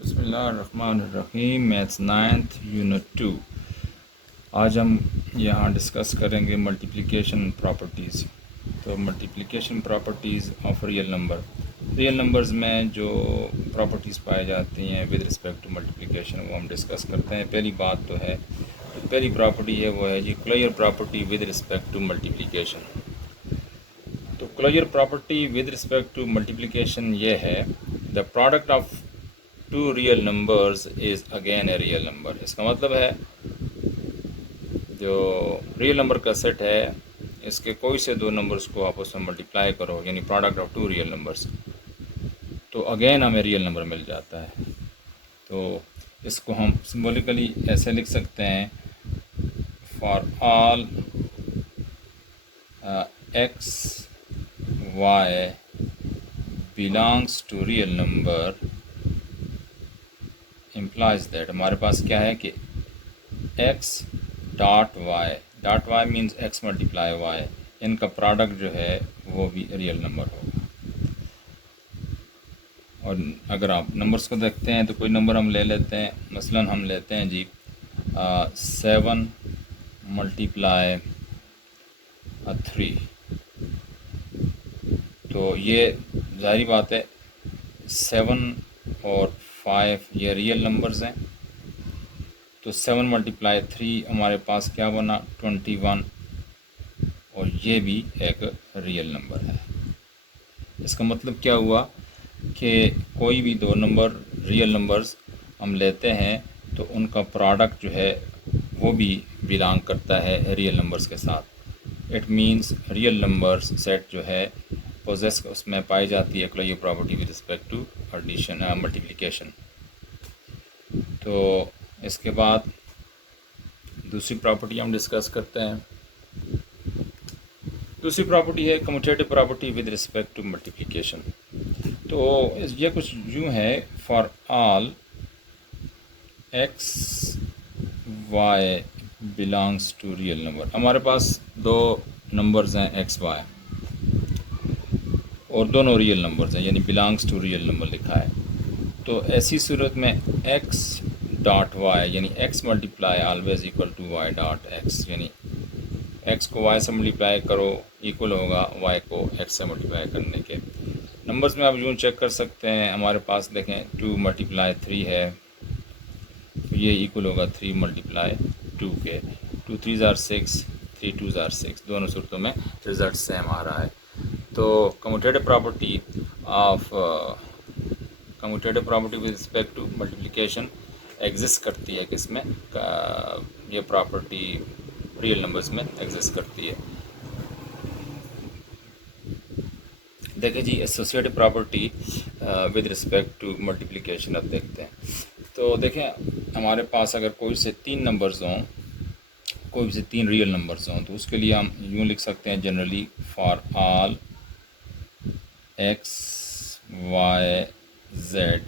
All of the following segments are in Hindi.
बिस्मिल्लाहिर्रहमानिर्रहीम। Maths 9th unit 2। आज हम यहाँ डिस्कस करेंगे मल्टीप्लिकेशन प्रॉपर्टीज़। तो multiplication properties of real numbers में जो प्रॉपर्टीज़ पाई जाती हैं विद रिस्पेक्ट टू मल्टीप्लिकेशन वो हम डिस्कस करते हैं। पहली बात तो है, पहली प्रॉपर्टी है वो है जी closure property with respect to multiplication. तो closure property with respect to multiplication ये है, the product of two real numbers is again a real number. इसका मतलब है जो रियल नंबर का सेट है इसके कोई से दो नंबर्स को आपस में मल्टीप्लाई करो, यानी product of two real numbers, तो अगेन हमें रियल नंबर मिल जाता है। तो इसको हम सिंबॉलिकली ऐसे लिख सकते हैं, for all x y belongs to real number implies that. हमारे पास क्या है कि x dot y means x multiply y, इनका प्रोडक्ट जो है वो भी रियल नंबर होगा। और अगर आप नंबर्स को देखते हैं तो कोई नंबर हम ले लेते हैं, मसलन हम लेते हैं जी 7 मल्टीप्लाई 3। तो ये ज़ाहिर बात है 7 और 5 ये रियल नंबर्स हैं। तो 7 मल्टीप्लाई 3 हमारे पास क्या बना 21, और ये भी एक रियल नंबर है। इसका मतलब क्या हुआ कि कोई भी दो नंबर रियल नंबर्स हम लेते हैं तो उनका प्रोडक्ट जो है वो भी बिलोंग करता है रियल नंबर्स के साथ। It means real numbers set जो है पोजेस उसमें पाई जाती है closure property with respect to addition multiplication. तो इसके बाद दूसरी प्रॉपर्टी हम डिस्कस करते हैं। दूसरी प्रॉपर्टी है commutative property with respect to multiplication. तो ये कुछ यूँ है, for all x y belongs to real number. हमारे पास दो नंबर्स हैं एक्स वाई और दोनों रियल नंबर्स हैं, यानी बिलोंग्स टू रियल नंबर लिखा है। तो ऐसी सूरत में x डॉट वाई यानी x multiply always equal to y dot x, यानी x को y से मल्टीप्लाई करो इक्वल होगा y को x से मल्टीप्लाई करने के। नंबर्स में आप यूँ चेक कर सकते हैं, हमारे पास देखें 2 मल्टीप्लाई 3 है तो ये इक्वल होगा 3 मल्टीप्लाई 2 के। 2 3 ज़ार 6, 3 2 ज़ार 6, दोनों सूरतों में रिज़ल्ट सेम आ रहा है। तो commutative property with respect to multiplication exist करती है किसमें, ये प्रॉपर्टी रियल नंबर्स में एग्जिस्ट करती है। देखिए जी associative property with respect to multiplication अब देखते हैं। तो देखें हमारे पास अगर कोई से तीन नंबर्स हों, कोई से तीन रियल नंबर्स हों, तो उसके लिए हम यूँ लिख सकते हैं generally, for all x y z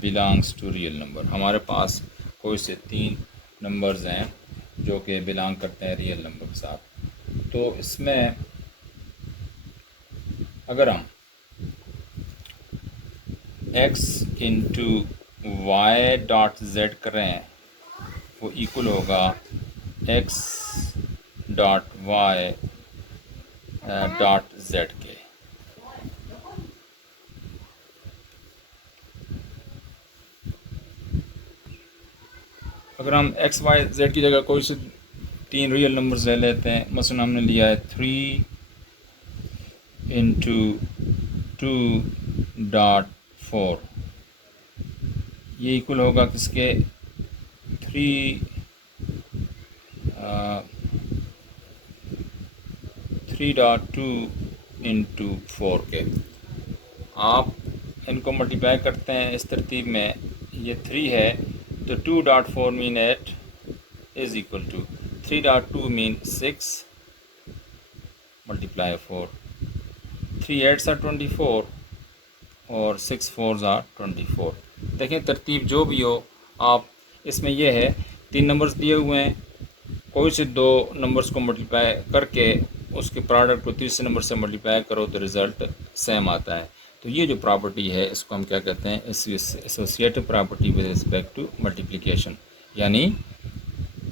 belongs to real number. हमारे पास कोई से तीन नंबर्स हैं जो कि बिलोंग करते हैं रियल नंबर के साथ। तो इसमें अगर हम x into y dot z करें वो इक्वल होगा x dot y dot z के। अगर हम एक्स वाई जेड की जगह कोई से तीन रियल नंबर्स ले लेते हैं, मसलन हमने लिया है 3 इंटू 2 डॉट 4, ये इक्वल होगा किसके 3.2 इंटू 4 के। आप इनको मल्टीप्लाई करते हैं इस तरतीब में, ये 3 है तो 2.4 mean 8 is equal to 3.2 mean 6 multiply 4। 3 8s are 24 और 6 4s are 24। देखें तरतीब जो भी हो, आप इसमें यह है तीन नंबर्स दिए हुए हैं, कोई से दो नंबर्स को मल्टीप्लाई करके उसके प्रोडक्ट को तीसरे नंबर से मल्टीप्लाई करो तो रिज़ल्ट सेम आता है। तो तो ये जो प्रॉपर्टी है इसको हम क्या कहते हैं, associative property with respect to multiplication. यानी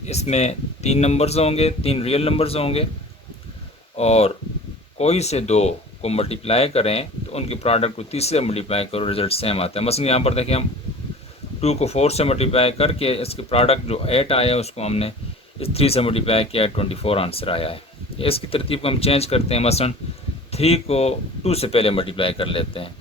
इसमें 3 नंबर्स होंगे, 3 रियल नंबर्स होंगे और कोई से 2 को मल्टीप्लाई करें तो उनके प्रोडक्ट को 3 से मल्टीप्लाई करो, रिजल्ट सेम आता है। मसलन यहाँ पर देखिए हम 2 को 4 से मल्टीप्लाई करके इसके प्रोडक्ट जो 8 आया है उसको हमने इस 3 से मल्टीप्लाई किया, 24 आंसर आया है। इसकी तरतीब को हम चेंज करते हैं, मसलन 3 को 2 से पहले मल्टीप्लाई कर लेते हैं,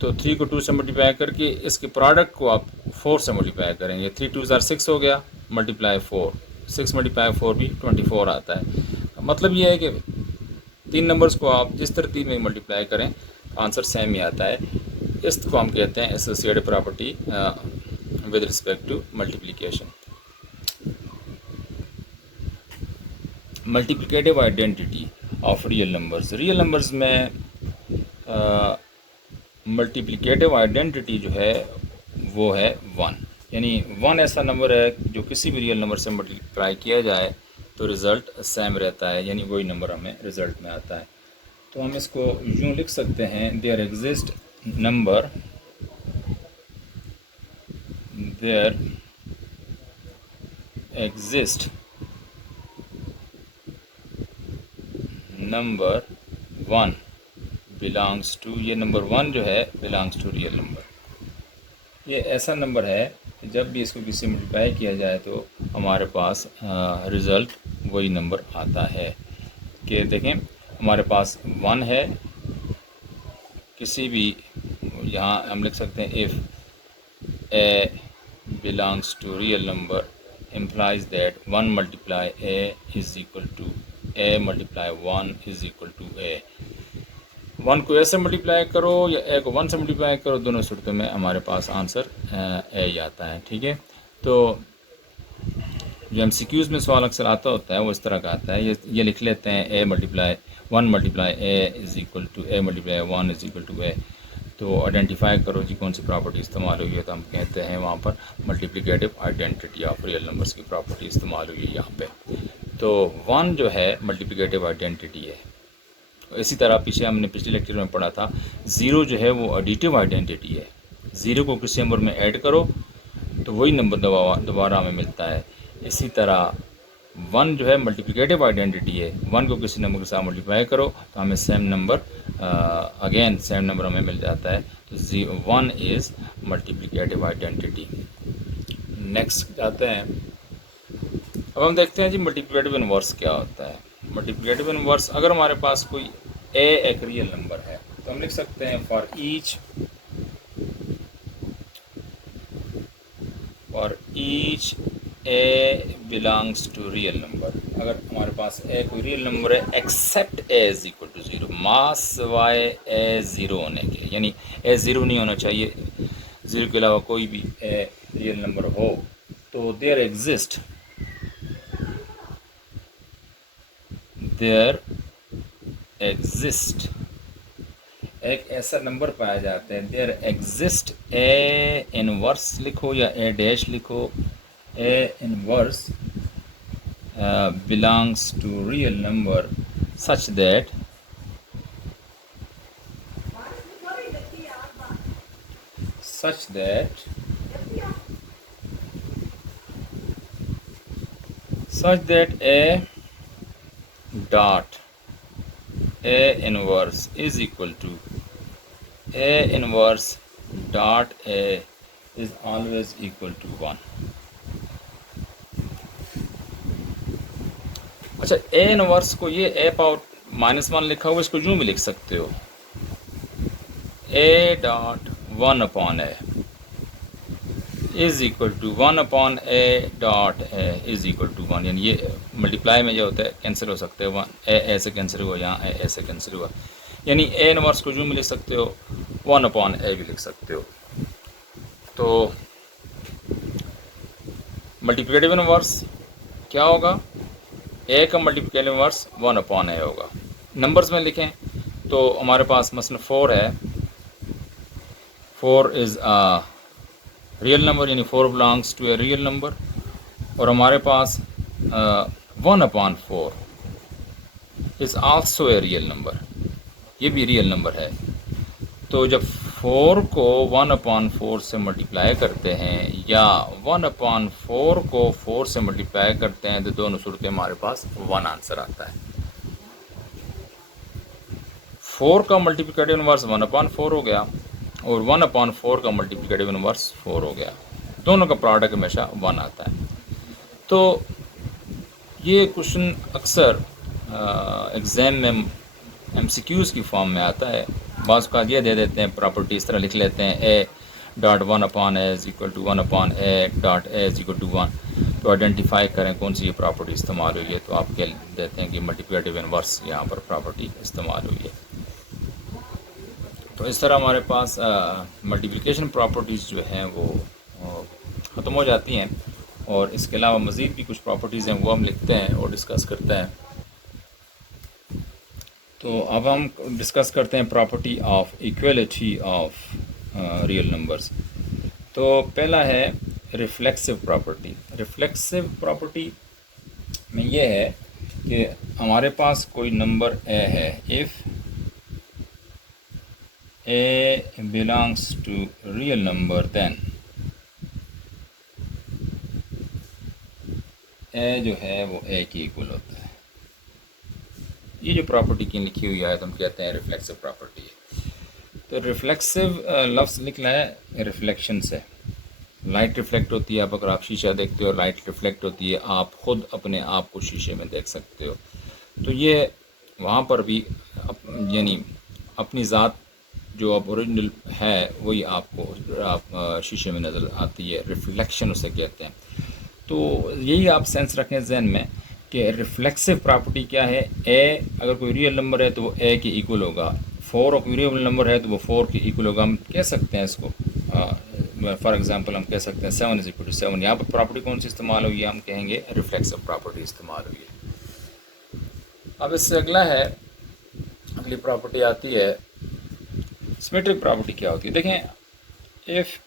तो 3 को 2 से मल्टीप्लाई करके इसके प्रोडक्ट को आप 4 से मल्टीप्लाई करेंगे। 3 2 6 हो गया, मल्टीप्लाई 4, 6 मल्टीप्लाई 4 भी 24 आता है। मतलब ये है कि 3 नंबर्स को आप जिस तरतीब में मल्टीप्लाई करें आंसर सेम ही आता है। इसको हम कहते हैं associative property with respect to multiplication. Multiplicative identity of real numbers. Real numbers में मल्टीप्लिकेटिव आइडेंटिटी जो है वो है 1। यानी 1 ऐसा नंबर है जो किसी भी रियल नंबर से मल्टीप्लाई किया जाए तो रिज़ल्ट सेम रहता है, यानी वही नंबर हमें रिज़ल्ट में आता है। तो हम इसको यूँ लिख सकते हैं, there exist number, there exist number 1 belongs to, ये नंबर 1 जो है बिलोंग्स टू रियल नंबर। ये ऐसा नंबर है जब भी इसको किसी मल्टीप्लाई किया जाए तो हमारे पास रिज़ल्ट वही नंबर आता है। कि देखें हमारे पास 1 है, किसी भी, यहाँ हम लिख सकते हैं if a belongs to real number implies that 1 multiply a is equal to a multiply 1 is equal to a। 1 को a से मल्टीप्लाई करो या a को 1 से मल्टीप्लाई करो, दोनों सूरतों में हमारे पास आंसर a ही आता है। ठीक है, तो जो MCQs में सवाल अक्सर आता होता है वो इस तरह का आता है, ये लिख लेते हैं a multiply 1 multiply a is equal to a multiply 1 is equal to a। तो आइडेंटिफाई करो जी कौन सी प्रॉपर्टी इस्तेमाल हुई है, तो हम कहते हैं वहाँ पर multiplicative identity of real numbers की प्रॉपर्टी इस्तेमाल हुई है यहाँ पे। तो 1 जो है मल्टीप्लिकेटिव आइडेंटिटी है। इसी तरह पीछे हमने पिछले लेक्चर में पढ़ा था 0 जो है वो एडिटिव आइडेंटिटी है। 0 को किसी नंबर में ऐड करो तो वही नंबर दोबारा हमें मिलता है। इसी तरह 1 जो है मल्टीप्लिकेटिव आइडेंटिटी है। 1 को किसी नंबर के साथ मल्टीप्लाई करो तो हमें same number again same number हमें मिल जाता है। तो 1 इज़ मल्टीप्लिकेटिव आइडेंटिटी। नेक्स्ट आते हैं, अब हम देखते हैं जी मल्टीप्लिकेटिव इनवर्स क्या होता है। मल्टीप्लिकेटिव इनवर्स, अगर हमारे पास कोई a एक रियल नंबर है तो हम लिख सकते हैं for each a belongs to real number. अगर हमारे पास a कोई रियल नंबर है except a is equal to 0, मास वाई a 0 होने के, यानी a 0 नहीं होना चाहिए, 0 के अलावा कोई भी a रियल नंबर हो, तो देयर एग्जिस्ट एक ऐसा नंबर पाया जाता है, देयर एग्जिस्ट a इनवर्स लिखो या a डैश लिखो, a inverse belongs to real number such that a dot a inverse is equal to a inverse dot a is always equal to 1। अच्छा, a इनवर्स को ये a पावर -1 लिखा हुआ, इसको यूँ भी लिख सकते हो, a dot 1 upon a is equal to 1 upon a dot a is equal to 1। यानी ये मल्टीप्लाई में जो होता है कैंसिल हो सकते हैं, 1 a से कैंसिल हुआ, यहाँ a से कैंसिल हुआ, यानी a इनवर्स को यूँ भी लिख सकते हो, 1 अपॉन a भी लिख सकते हो। तो मल्टीप्लिकेटिव इनवर्स क्या होगा, a का मल्टीप्लिकेटिव इनवर्स 1 अपॉन a होगा। नंबर्स में लिखें तो हमारे पास मसलन 4 है, 4 इज़ रियल नंबर, यानी 4 belongs to a real number, और हमारे पास 1 upon 4 is also a real number, ये भी रियल नंबर है। तो जब 4 को 1/4 से मल्टीप्लाई करते हैं या 1/4 को 4 से मल्टीप्लाई करते हैं तो दोनों सूरतें हमारे पास 1 आंसर आता है। 4 का मल्टीप्लिकेटिव इनवर्स 1/4 हो गया और 1/4 का मल्टीप्लिकेटिव इनवर्स 4 हो गया। दोनों का प्रोडक्ट हमेशा 1 आता है। तो ये क्वेश्चन अक्सर एग्ज़ाम में MCQs की फॉर्म में आता है। बाज़ का ये दे देते हैं प्रॉपर्टी इस तरह लिख लेते हैं a dot 1/a is equal to 1/a dot a is equal to 1। तो आइडेंटिफाई करें कौन सी ये प्रॉपर्टी इस्तेमाल हुई है, तो आप कह देते हैं कि मल्टीप्लिकेटिव इनवर्स यहाँ पर प्रॉपर्टी इस्तेमाल हुई है। तो इस तरह हमारे पास मल्टीप्लिकेशन प्रॉपर्टीज़ जो हैं वो ख़त्म हो जाती हैं और इसके अलावा मज़ीद भी कुछ प्रॉपर्टीज़ हैं वो हम लिखते हैं और डिस्कस करते हैं। तो अब हम डिस्कस करते हैं property of equality of real numbers. तो पहला है रिफ्लेक्सिव प्रॉपर्टी। रिफ्लेक्सिव प्रॉपर्टी में ये है कि हमारे पास कोई नंबर a है, if a belongs to real number then a जो है वो a की इक्वल होता है। ये जो प्रॉपर्टी की लिखी हुई है तो हम कहते हैं रिफ्लेक्सिव प्रॉपर्टी है। तो रिफ्लेक्सिव लफ्ज़ निकला है रिफ्लेक्शन से। लाइट रिफ्लेक्ट होती है, आप अगर आप शीशा देखते हो लाइट रिफ्लेक्ट होती है, आप ख़ुद अपने आप को शीशे में देख सकते हो। तो ये वहाँ पर भी यानी अपनी ज़ात जो अब ओरिजिनल है वही आपको आप शीशे में नज़र आती है, रिफ्लेक्शन उसे कहते हैं। तो यही आप सेंस रखें जहन में कि रिफ्लेक्सिव प्रॉपर्टी क्या है। ए अगर कोई रियल नंबर है तो वो ए के इक्वल होगा, 4 कोई रियल नंबर है तो वो 4 के इक्वल होगा। हम कह सकते हैं इसको फॉर एग्जांपल हम कह सकते हैं 7 इज़ इक्वल टू 7। यहाँ पर प्रॉपर्टी कौन सी इस्तेमाल हुई है, हम कहेंगे रिफ्लेक्सिव प्रॉपर्टी इस्तेमाल हुई है। अब इससे अगला है, अगली प्रॉपर्टी आती है सिमेट्रिक प्रॉपर्टी। क्या होती है देखें, if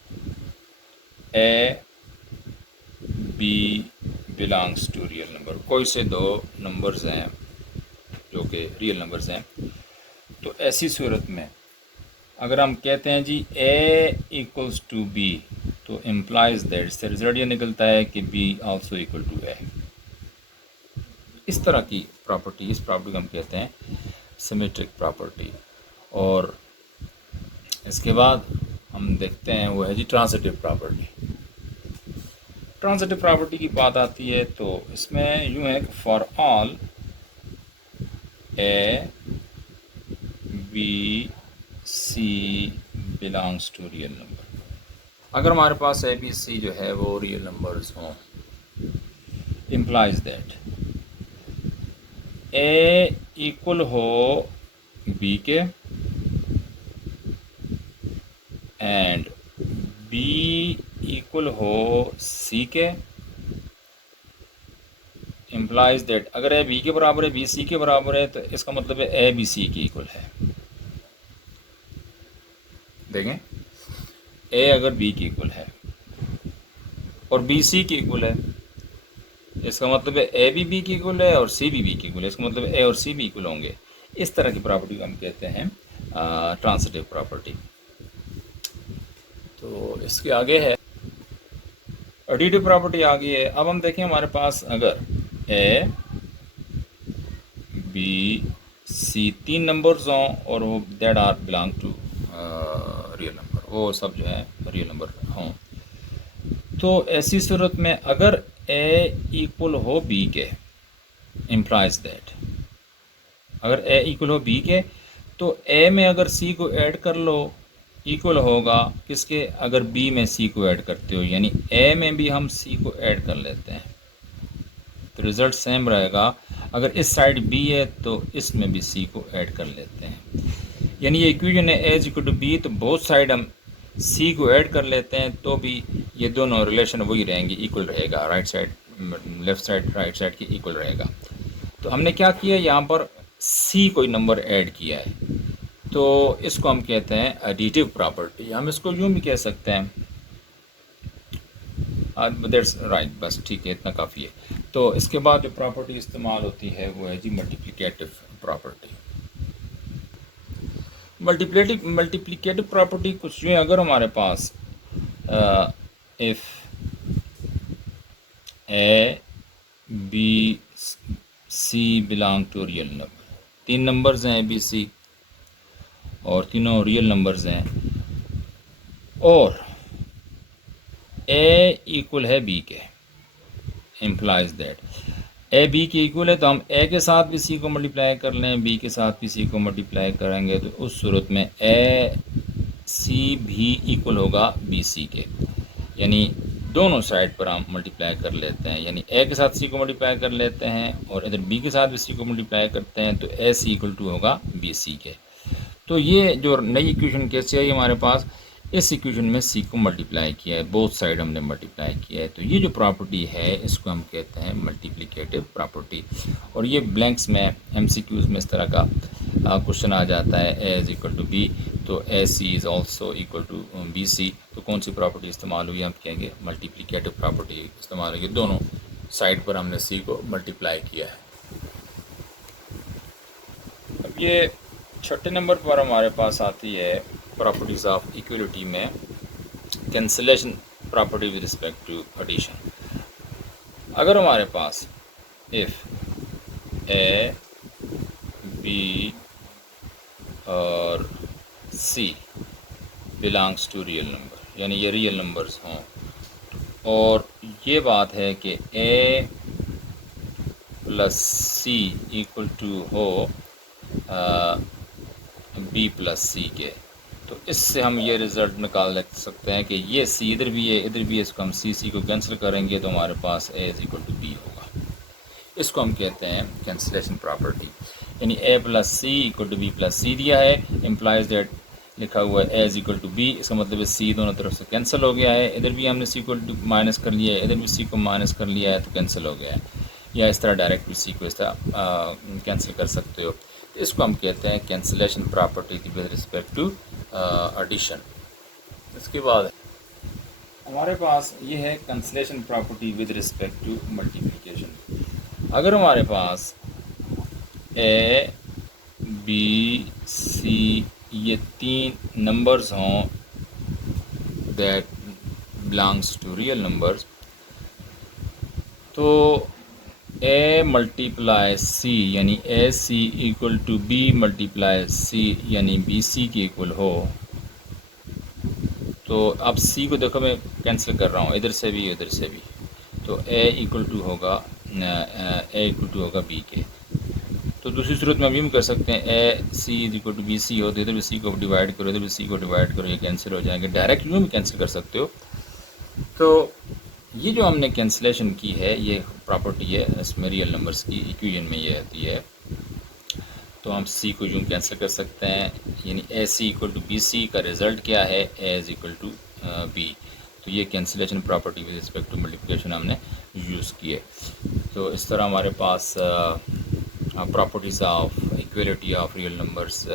a b belongs to real number, कोई से दो नंबर्स हैं जो कि रियल नंबर्स हैं, तो ऐसी सूरत में अगर हम कहते हैं जी a इक्वल्स टू b तो इम्प्लाइज दैट, इससे रिजल्ट ये निकलता है कि b also equal to a। इस तरह की प्रॉपर्टी, इस प्रॉपर्टी को हम कहते हैं सिमेट्रिक प्रॉपर्टी। और इसके बाद हम देखते हैं वो है जी ट्रांजिटिव प्रॉपर्टी। ट्रांजिटिव प्रॉपर्टी की बात आती है तो इसमें यूँ है कि for all a b c belongs to real number, अगर हमारे पास a b c जो है वो रियल नंबर्स हों, इम्प्लाइज दैट a इक्वल हो b के एंड b इक्वल हो c के, इम्प्लाइज दैट अगर a b के बराबर है b c के बराबर है तो इसका मतलब है a b c के इक्वल है। देखें a अगर b के इक्वल है और b c के इक्वल है, इसका मतलब है a भी b के इक्वल है और c भी b के इक्वल है, इसका मतलब a और c भी इक्वल होंगे। इस तरह की प्रॉपर्टी को हम कहते हैं ट्रांजिटिव प्रॉपर्टी। तो इसके आगे है एडिटिव प्रॉपर्टी आ गई है। अब हम देखें हमारे पास अगर a b c तीन नंबर्स हों और वो that are belong to real number, वो सब जो है रियल नंबर हों, तो ऐसी सूरत में अगर a इक्वल हो b के, इम्प्लाइज दैट अगर a इक्वल हो b के तो a में अगर c को ऐड कर लो इक्वल होगा किसके, अगर b में c को ऐड करते हो, यानी a में भी हम c को ऐड कर लेते हैं तो रिज़ल्ट सेम रहेगा। अगर इस साइड b है तो इसमें भी c को ऐड कर लेते हैं, यानी ये इक्वेशन है a इक्वल टू b, तो बोथ साइड हम c को ऐड कर लेते हैं तो भी ये दोनों रिलेशन वही रहेंगे, इक्वल रहेगा, right side left side right side की इक्वल रहेगा। तो हमने क्या किया, यहाँ पर c कोई नंबर ऐड किया है तो इसको हम कहते हैं एडिटिव प्रॉपर्टी। हम इसको यूँ भी कह सकते हैं, दैट्स राइट, बस ठीक है, इतना काफ़ी है। तो इसके बाद जो प्रॉपर्टी इस्तेमाल होती है वो है जी मल्टीप्लिकेटिव प्रॉपर्टी। मल्टीप्लिकेटिव प्रॉपर्टी कुछ यूँ है, अगर हमारे पास if a b c belong to real number, तीन नंबर्स हैं ए बी सी और तीनों रियल नंबर्स हैं, और ए इक्वल है बी के, इम्प्लाइज दैट ए बी के इक्वल है, तो हम ए के साथ भी सी को मल्टीप्लाई कर लें, बी के साथ भी सी को मल्टीप्लाई करेंगे, तो उस सूरत में ए सी भी इक्वल होगा बी सी के, यानी दोनों साइड पर हम मल्टीप्लाई कर लेते हैं, यानी ए के साथ सी को मल्टीप्लाई कर लेते हैं और इधर बी के साथ भी सी को मल्टीप्लाई करते हैं, तो ए सी इक्वल टू होगा बी सी के। तो ये जो नई इक्वेशन कैसे आई हमारे पास, इस इक्वेशन में सी को मल्टीप्लाई किया है, बोथ साइड हमने मल्टीप्लाई किया है, तो ये जो प्रॉपर्टी है इसको हम कहते हैं मल्टीप्लिकेटिव प्रॉपर्टी। और ये ब्लैंक्स में एमसीक्यूज में इस तरह का क्वेश्चन आ जाता है, a is equal to b, तो a c is also equal to b c, तो कौन सी प्रॉपर्टी इस्तेमाल हुई, हम कहेंगे मल्टीप्लिकेटिव प्रॉपर्टी इस्तेमाल हुई, दोनों साइड पर हमने सी को मल्टीप्लाई किया है। अब ये छठे नंबर पर हमारे पास आती है प्रॉपर्टीज़ ऑफ इक्वलिटी में cancellation property with respect to addition. अगर हमारे पास इफ़ ए बी और c belongs to real number, यानी ये रियल नंबर्स हों, और ये बात है कि a plus c equal to हो बी प्लस सी के, तो इससे हम ये रिज़ल्ट निकाल सकते हैं कि ये सी इधर भी है इधर भी है, इसको हम सी को कैंसिल करेंगे तो हमारे पास a is equal to b होगा। इसको हम कहते हैं कैंसिलेशन प्रॉपर्टी, यानी a plus c equal to b plus c दिया है, इम्प्लाइज दैट लिखा हुआ है a is equal to b, इसका मतलब है सी दोनों तरफ से कैंसिल हो गया है, इधर भी हमने सी को माइनस कर लिया है, इधर भी सी को माइनस कर लिया है, तो कैंसिल हो गया है, या इस तरह डायरेक्ट भी सी को इस तरह कैंसिल कर सकते हो। इसको हम कहते हैं cancellation property with respect to addition. इसके बाद हमारे पास ये है cancellation property with respect to multiplication. अगर हमारे पास ए बी सी ये तीन नंबर्स हों that belongs to real numbers, तो ए मल्टीप्लाई सी यानी a c equal to b multiply c यानी बी सी की इक्वल हो, तो अब सी को देखो मैं कैंसिल कर रहा हूँ इधर से भी इधर से भी, तो ए इक्वल टू होगा बी के। तो दूसरी सूरत में हम यूँ कर सकते हैं a c is equal to b c हो, तो इधर भी सी को डिवाइड करो इधर भी सी को डिवाइड करो, ये कैंसिल हो जाएंगे, डायरेक्ट यूँ भी कैंसिल कर सकते हो। तो ये जो हमने कैंसिलेशन की है ये प्रॉपर्टी है इसमें रियल नंबर्स की इक्वेशन में ये आती है, तो हम सी को यूँ कैंसिल कर सकते हैं, यानी a c equal to b c का रिज़ल्ट क्या है, a is equal to b, तो ये cancellation property with respect to multiplication हमने यूज़ की है। तो इस तरह हमारे पास properties of equality of real numbers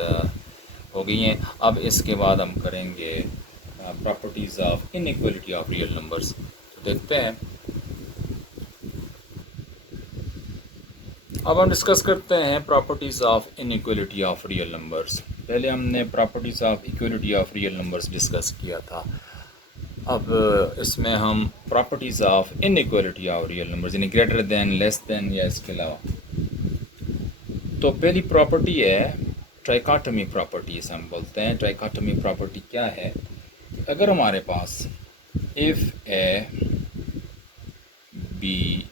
हो गई हैं। अब इसके बाद हम करेंगे properties of inequality of real numbers. तो देखते हैं, अब हम डिस्कस करते हैं properties of inequality of real numbers. पहले हमने properties of equality of real numbers discuss किया था, अब इसमें हम properties of inequality of real numbers यानी ग्रेटर दैन, लेस दैन या इसके अलावा। तो पहली प्रॉपर्टी है ट्राइकोटोमी प्रॉपर्टी, इसे हम बोलते हैं। ट्राइकोटोमी प्रॉपर्टी क्या है, अगर हमारे पास if a b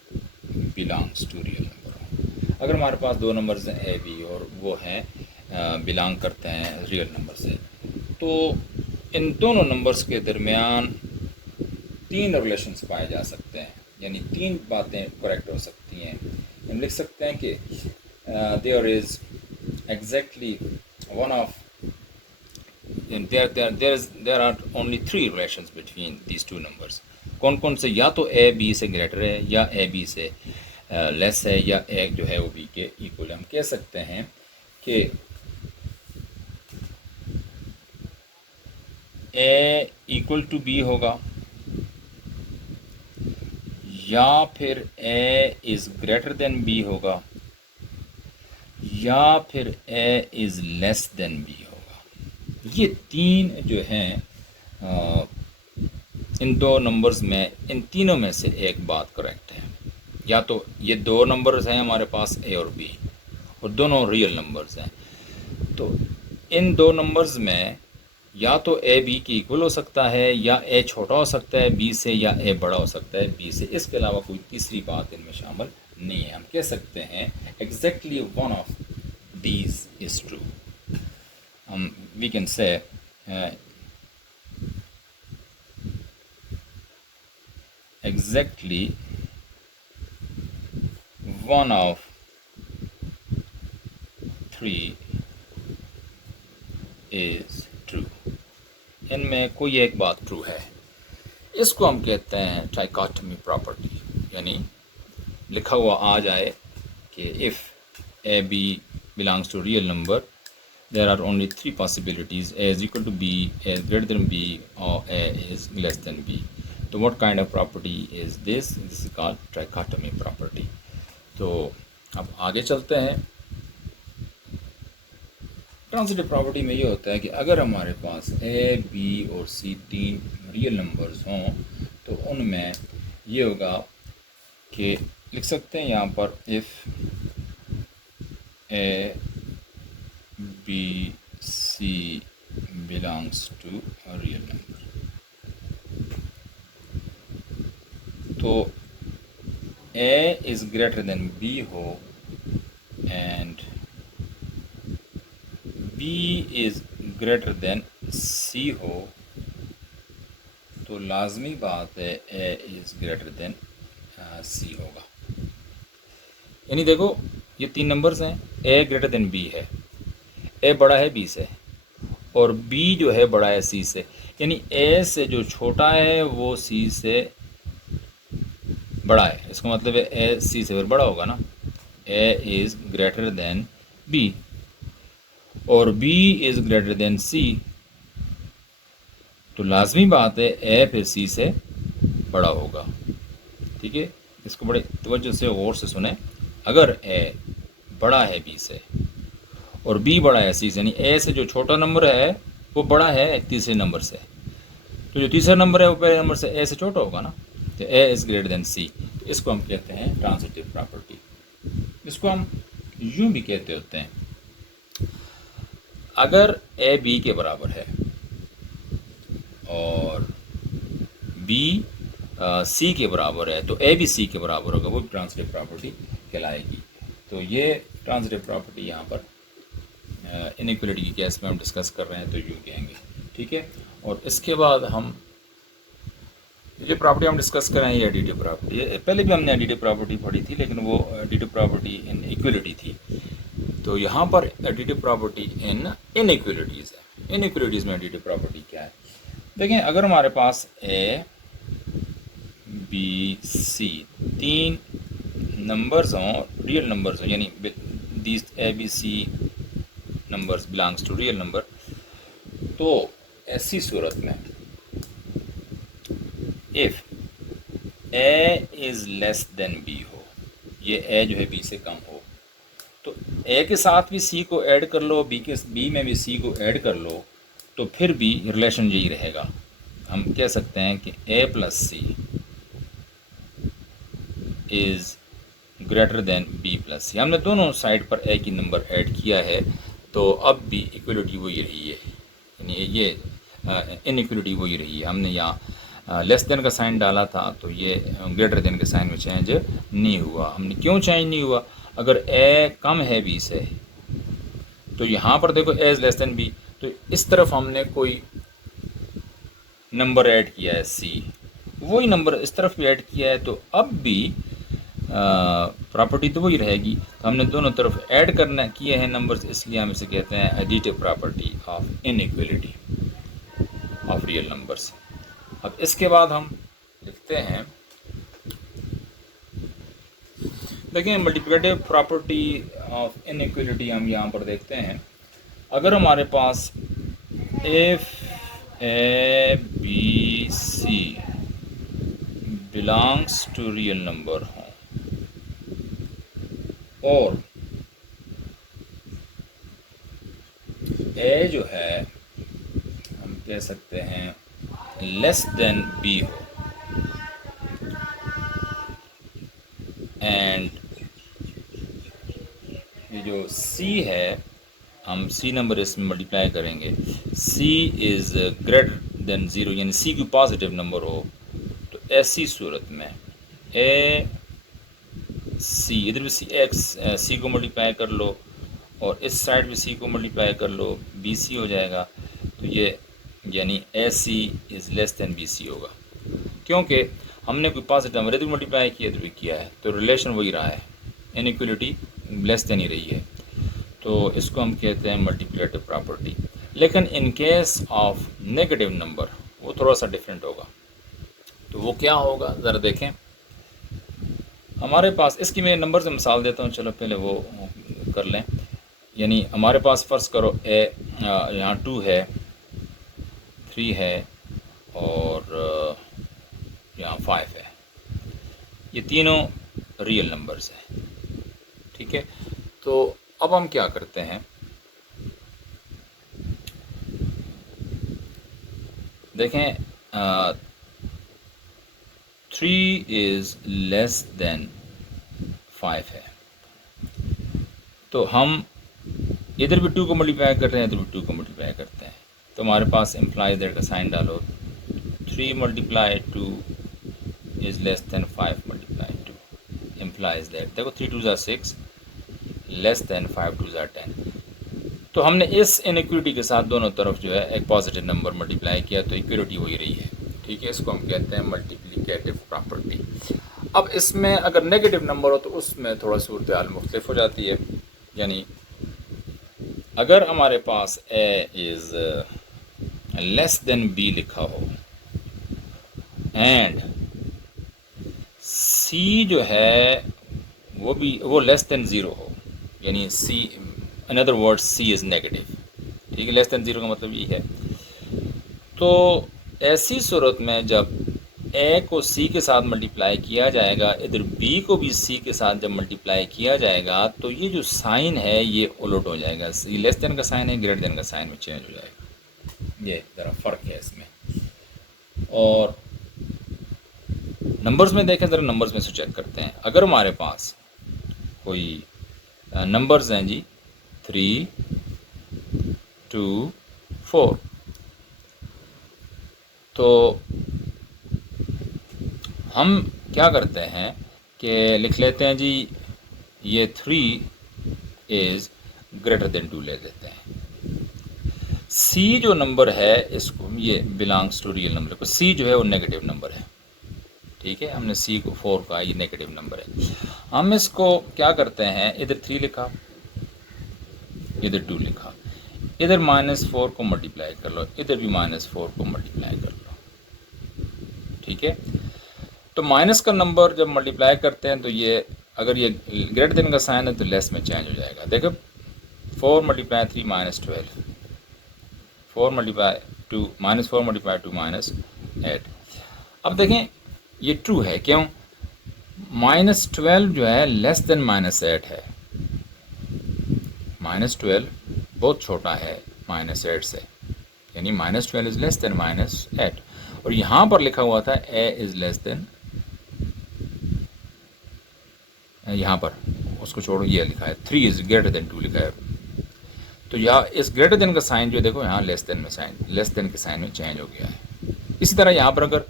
belongs to real number, अगर हमारे पास दो नंबर्स हैं ए बी और वो हैं बिलोंग करते हैं रियल नंबर से, तो इन दोनों नंबर्स के दरमियान तीन रिलेशंस पाए जा सकते हैं, यानी तीन बातें करेक्ट हो सकती हैं। हम लिख सकते हैं कि there is exactly one of there are only three relations between these two numbers। कौन कौन से, या तो ए बी से ग्रेटर है, या ए बी से लेस है, या ए जो है वो बी के इक्वल। हम कह सकते हैं कि ए इक्वल टू बी होगा, या फिर a is greater than b होगा, या फिर a is less than b होगा। ये तीन जो हैं इन दो नंबर्स में, इन तीनों में से एक बात करेक्ट है। या तो ये दो नंबर्स हैं हमारे पास ए और बी, और दोनों रियल नंबर्स हैं, तो इन दो नंबर्स में या तो ए बी की इक्वल हो सकता है, या ए छोटा हो सकता है बी से, या ए बड़ा हो सकता है बी से। इसके अलावा कोई तीसरी बात इनमें शामिल नहीं है। हम कह सकते हैं exactly one of these is true. हम we can say exactly one of three is true। इनमें कोई एक बात ट्रू है। इसको हम कहते हैं ट्राइकोटमी प्रॉपर्टी, यानी लिखा हुआ आ जाए कि if a b belongs to real number there are only three possibilities: a is equal to b, a is greater than b, or a is less than b। तो what kind of property is this? This is called trichotomy property। तो अब आगे चलते हैं। ट्रांजिटिव प्रॉपर्टी में ये होता है कि अगर हमारे पास ए बी और सी तीन रियल नंबर्स हों तो उनमें ये होगा कि लिख सकते हैं यहाँ पर if a b c belongs to real number, तो a is greater than b हो and b is greater than c हो, तो लाजमी बात है a is greater than c होगा। यानी देखो ये तीन नंबर्स हैं, ए ग्रेटर देन बी है, ए बड़ा है बी से, और बी जो है बड़ा है सी से। यानी ए से जो छोटा है वो सी से बड़ा है। इसका मतलब है ए सी से फिर बड़ा होगा ना। A is greater than b और b is greater than c, तो लाजमी बात है ए फिर सी से बड़ा होगा। ठीक है, इसको बड़े तवज्जो से गौर से सुने। अगर ए बड़ा है बी से और बी बड़ा है सी से, यानी ए से जो छोटा नंबर है वो बड़ा है तीसरे नंबर से, तो जो तीसरा नंबर है वो पहले नंबर से ए से छोटा होगा ना, तो a is greater than c. तो इसको हम कहते हैं ट्रांजिटिव प्रॉपर्टी। इसको हम यूँ भी कहते होते हैं, अगर ए बी के बराबर है और बी सी के बराबर है तो ए भी सी के बराबर होगा, वो भी ट्रांजिटिव प्रॉपर्टी कहलाएगी। तो ये ट्रांजिटिव प्रॉपर्टी यहाँ पर इनइक्वलिटी की केस में हम डिस्कस कर रहे हैं तो यूँ कहेंगे। ठीक है, और इसके बाद हम जो प्रॉपर्टी हम डिस्कस कर रहे हैं ये एडिटिव प्रॉपर्टी है। पहले भी हमने एडिटिव प्रॉपर्टी पढ़ी थी, लेकिन वो एडिटिव प्रॉपर्टी इन इक्वलिटी थी। तो यहाँ पर एडिटिव प्रॉपर्टी इन इनइक्वलिटीज़ है। इनइक्वलिटीज़ में एडिटिव प्रॉपर्टी क्या है? देखें, अगर हमारे पास ए बी सी तीन नंबर्स हों, रियल नंबर्स हों, यानी these a b c numbers belongs to real number, तो ऐसी सूरत में if a is less than b हो, ये ए जो है बी से कम हो, तो ए के साथ भी सी को ऐड कर लो, बी में भी सी को ऐड कर लो, तो फिर भी रिलेशन यही रहेगा। हम कह सकते हैं कि a plus c is greater than b plus c. हमने दोनों साइड पर ए की नंबर ऐड किया है, तो अब भी इक्वलिटी वही रही है, यानी ये इनइक्वलिटी वही रही है। हमने यहाँ लेस देन का साइन डाला था, तो ये ग्रेटर देन के साइन में चेंज नहीं हुआ। हमने क्यों चेंज नहीं हुआ? अगर ए कम है बी से, तो यहाँ पर देखो a is less than b, तो इस तरफ हमने कोई नंबर ऐड किया है सी, वही नंबर इस तरफ भी ऐड किया है, तो अब भी प्रॉपर्टी तो वही रहेगी। तो हमने दोनों तरफ ऐड करना किए हैं नंबर्स, इसलिए हम इसे कहते हैं additive property of inequality of real numbers. अब इसके बाद हम लिखते हैं, देखिए मल्टीप्लिकेटिव प्रॉपर्टी ऑफ इनइक्वलिटी हम यहाँ पर देखते हैं। अगर हमारे पास if a b c belongs to real number हो और ए जो है कह सकते हैं लेस देन बी हो, एंड ये जो सी है, हम सी नंबर इसमें मल्टीप्लाई करेंगे, सी इज़ ग्रेटर देन ज़ीरो, यानी सी कोई पॉजिटिव नंबर हो, तो ऐसी सूरत में ए सी, इधर भी सी एक्स सी को मल्टीप्लाई कर लो और इस साइड भी सी को मल्टीप्लाई कर लो, बी सी हो जाएगा। तो ये यानी a c is less than b c होगा, क्योंकि हमने कोई पॉजिटिव नंबर इधर मल्टीप्लाई किया इधर भी किया है, तो रिलेशन वही रहा है, इनइक्वलिटी लेस देन ही रही है। तो इसको हम कहते हैं मल्टीप्लिकेटिव प्रॉपर्टी। लेकिन in case of negative number वो थोड़ा सा डिफरेंट होगा। तो वो क्या होगा ज़रा देखें। हमारे पास, इसकी मैं नंबर से मिसाल देता हूँ, चलो पहले वो कर लें। यानी हमारे पास फ़र्ज़ करो ए यहाँ 2 है, 3 है और यहाँ 5 है, ये तीनों रियल नंबर्स हैं, ठीक है। तो अब हम क्या करते हैं, देखें 3 इज़ लेस देन 5 है, तो हम इधर भी 2 को मल्टीप्लाई कर रहे हैं, इधर भी 2 को मल्टीप्लाई करते हैं। तो हमारे पास इम्प्लाई दैट का साइन डालो, 3 multiply 2 is less then 5 multiply 2 implies that, देखो 3 2 ज़ा 6 लेस देन 5 2 ज़ा 10। तो हमने इस इनइक्विटी के साथ दोनों तरफ जो है एक पॉजिटिव नंबर मल्टीप्लाई किया, तो इक्विटी वही रही है, ठीक है। इसको हम कहते हैं मल्टीप्लिकेटिव प्रॉपर्टी। अब इसमें अगर नेगेटिव नंबर हो तो उसमें थोड़ा सूरत हाल मुख्तलिफ हो जाती है। यानी अगर हमारे पास a is less than b लिखा हो एंड सी जो है वो लेस देन ज़ीरो हो, यानी c, in other words c is negative, ठीक है। लेस देन ज़ीरो का मतलब ये है। तो ऐसी सूरत में जब ए को सी के साथ मल्टीप्लाई किया जाएगा, इधर बी को भी सी के साथ जब मल्टीप्लाई किया जाएगा, तो ये जो साइन है ये उलट हो जाएगा, ये लेस देन का साइन है ग्रेटर देन का साइन में चेंज हो जाएगा। ये ज़रा फ़र्क है इसमें। और नंबर्स में देखें, ज़रा नंबर्स में से चेक करते हैं। अगर हमारे पास कोई नंबर्स हैं जी 3 2 4, तो हम क्या करते हैं कि लिख लेते हैं जी ये 3 इज़ ग्रेटर देन 2 ले लेते हैं। सी जो नंबर है इसको ये बिलोंग्स टू रियल नंबर को, सी जो है वो नेगेटिव नंबर है, ठीक है। हमने सी को 4 का, ये नेगेटिव नंबर है। हम इसको क्या करते हैं, इधर 3 लिखा, इधर 2 लिखा, इधर -4 को मल्टीप्लाई कर लो, इधर भी -4 को मल्टीप्लाई कर लो, ठीक है। तो माइनस का नंबर जब मल्टीप्लाई करते हैं तो ये अगर ये ग्रेटर देन का साइन है तो लेस में चेंज हो जाएगा। देखो 4 मल्टीप्लाई 3 -12, 4 मल्टीप्लाई 2 -4 मल्टीप्लाई 2 -8। अब देखें ये ट्रू है, क्यों? -12 जो है लेस देन -8 है, -12 बहुत छोटा है -8 से, यानी -12 इज़ लेस देन -8। और यहाँ पर लिखा हुआ था ए इज़ लेस देन, यहाँ पर उसको छोड़ो, ये लिखा है 3 इज़ ग्रेटर देन 2 लिखा है। तो यहाँ इस ग्रेटर देन का साइन जो देखो यहाँ लेस देन में साइन, लेस देन के साइन में चेंज हो गया है। इसी तरह यहाँ पर अगर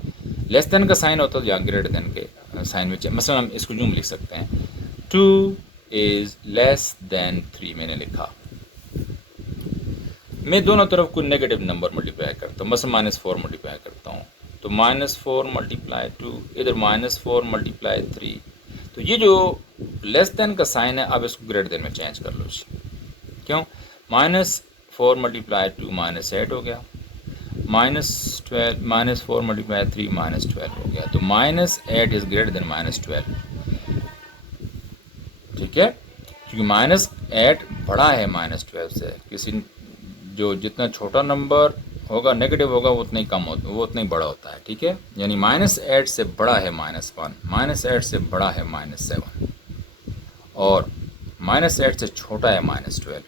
लेस देन का साइन होता तो यहाँ ग्रेटर देन के साइन में मसलन हम इसको यूँ लिख सकते हैं 2 इज़ लेस देन 3 मैंने लिखा। मैं दोनों तरफ कोई नेगेटिव नंबर मल्टीप्लाई करता हूँ, मसलन -4 मल्टीप्लाई करता हूँ, तो -4 मल्टीप्लाई 2, इधर -4 मल्टीप्लाई 3। तो ये जो लेस देन का साइन है अब इसको ग्रेटर देन में चेंज कर लो जी, क्यों? -4 मल्टीप्लाई 2 -8 हो गया, -4 मल्टीप्लाई 3 -12 हो गया, तो -8 इज़ ग्रेटर देन -12, ठीक है। क्योंकि -8 बड़ा है -12 से, किसी जो जितना छोटा नंबर होगा नेगेटिव होगा वो उतना ही कम होता, वो उतना ही बड़ा होता है, ठीक है। यानी -8 से बड़ा है -1, -8 से बड़ा है -7 और -8 से छोटा है -12।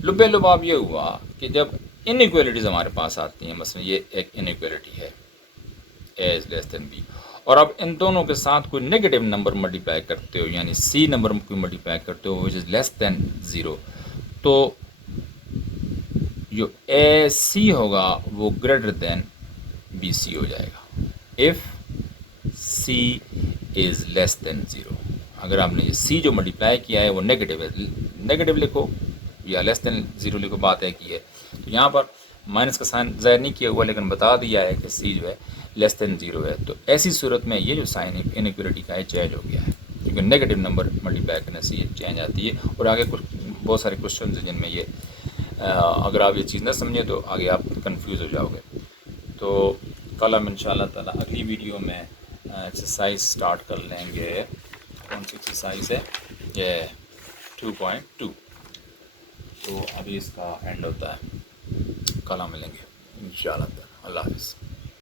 लुबे लुबाब ये हुआ कि जब इनइक्वालिटीज़ हमारे पास आती हैं। मसलन ये एक इनइक्वालिटी है, a is less than b, और आप इन दोनों के साथ कोई नेगेटिव नंबर मल्टीप्लाई करते हो, यानी सी नंबर कोई मल्टीप्लाई करते हो which is less than zero, तो जो ए सी होगा वो ग्रेटर देन बी सी हो जाएगा। If c is less than zero, अगर आपने ये सी जो मल्टीप्लाई किया है वो नेगेटिव है, नेगेटिव लिखो या लेस देन ज़ीरो लिखो, बात है कि है। तो यहाँ पर माइनस का साइन ज़ाहिर नहीं किया हुआ, लेकिन बता दिया है कि सी जो है लेस देन ज़ीरो है। तो ऐसी सूरत में ये जो साइन इनइक्वालिटी का है चेंज हो गया है, क्योंकि नेगेटिव नंबर मल्टीप्लाई करने से ये चेंज आती है। और आगे कुछ बहुत सारे क्वेश्चन हैं जिनमें ये अगर आप ये चीज़ ना समझें तो आगे आप कंफ्यूज हो जाओगे। तो कल हम इंशाल्लाह ताला अगली वीडियो में एक्सरसाइज स्टार्ट कर लेंगे। कौन सी एक्सरसाइज है? ये 2.2। तो अभी इसका एंड होता है, कल हम मिलेंगे इंशाल्लाह ताला। अल्लाह हाफ़िज़।